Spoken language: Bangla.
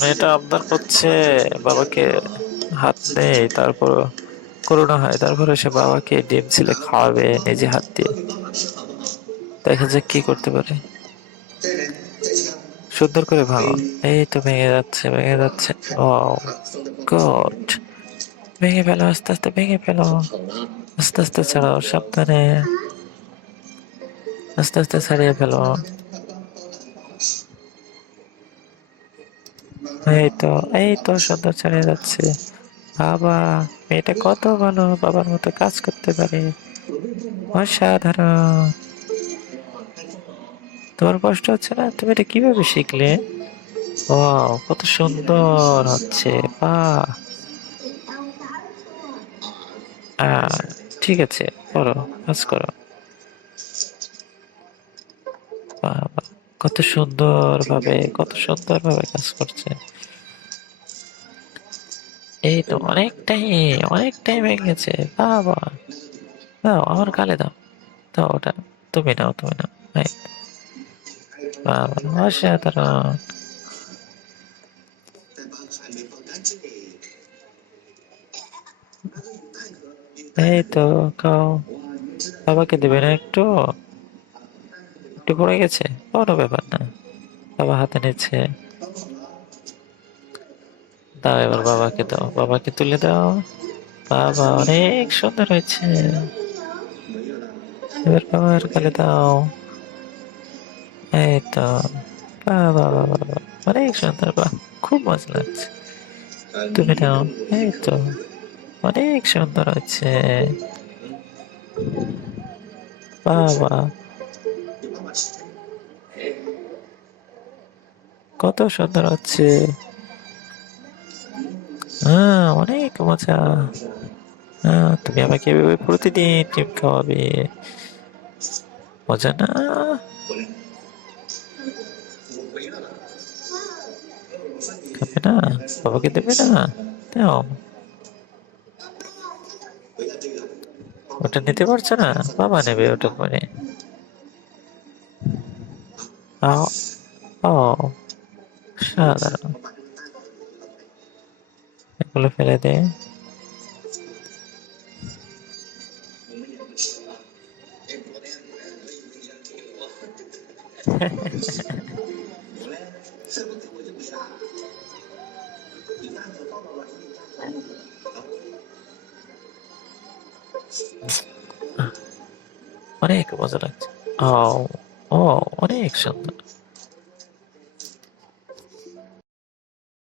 মেয়েটা আবদার করছে বাবাকে, হাত নেই, তারপর করোনা হয়, তারপরে সে বাবাকে ডিম ছিলে খাওয়াবে নিজে হাত দিয়ে। দেখা যাক কি করতে পারে। সুন্দর করে ভাঙো। এই তো ভেঙে যাচ্ছে, ভেঙে যাচ্ছে। ও গড! ভেঙে ফেলো, আস্তে আস্তে ভেঙে ফেলো। আস্তে আস্তে ছাড়াও, সাবধানে। আস্তে আস্তে ছাড়িয়ে ফেলো। এই তো, এই তো সুন্দর ছাড়িয়ে যাচ্ছে। বাবা, মেয়েটা কত ভালো, বাবার মতো কাজ করতে পারে। অসাধারণ! তোমার কষ্ট হচ্ছে না? তুমি এটা কিভাবে শিখলে? ওয়াও, কত সুন্দর হচ্ছে! বাহ! আহ ঠিক আছে, করো, কাজ করো। বাহ বাহ, কত সুন্দর ভাবে কাজ করছে। এই তো অনেকটাই ভেঙে গেছে। বাহ বাহ, দাও আমার গালে দাও, দাও ওটা। তুমি নাও। এই, বাহ বাহ, অসাধারণ! এই তো, খাও। বাবাকে দেবে না একটু? একটু পড়ে গেছে, কোনো ব্যাপার না। বাবা হাতে নিচ্ছে। দাও, এবার বাবাকে দাও, বাবাকে তুলে দাও। বাবা অনেক সুন্দর হয়েছে। এবার বাবার গালে দাও। এই তো, বাহ বাহ বাহ বাহ বাহ। অনেক সুন্দর, বাহ, খুব মজা লাগছে। তুমি নাও। এই তো, অনেক সুন্দর হচ্ছে। বাহ বাহ, কত সুন্দর হচ্ছে। হ্যাঁ, অনেক মজা। হ্যাঁ, তুমি আমাকে এভাবে প্রতিদিন ডিম খাওয়াবে। মজা না? খাবে না? বাবাকে দেবে না? দাও। ওটা নিতে পারছো না? বাবা নেবে ওটা করে। আও, ও, সাধারণ। এগুলো ফেলে দে। অনেক মজা লাগছে। ও, ও, অনেক সুন্দর।